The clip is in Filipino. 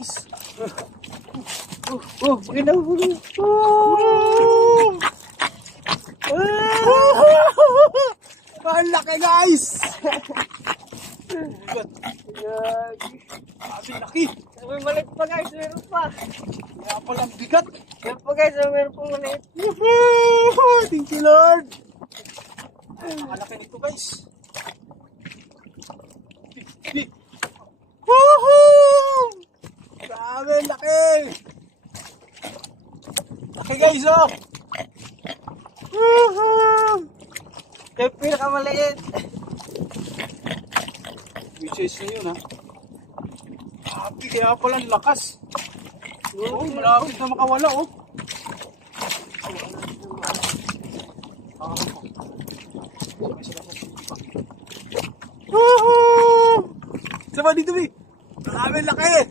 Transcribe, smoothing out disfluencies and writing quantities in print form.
guys. Maganda po. Ang laki guys. Ang laki. May maliit pa guys, meron pa. Kaya pala ang bigat. Meron pa guys, meron pa maliit. Thank you Lord. Ang laki nito guys. Woohoo! Grabe, laki. Laki guys oh. Woohoo! Yung pinakamaliit. Which is na yun ha. Grabe, kaya pala ang lakas. Oo, malapit na makawala oh. Woohoo! Sama dito, Bi. Grabe, laki.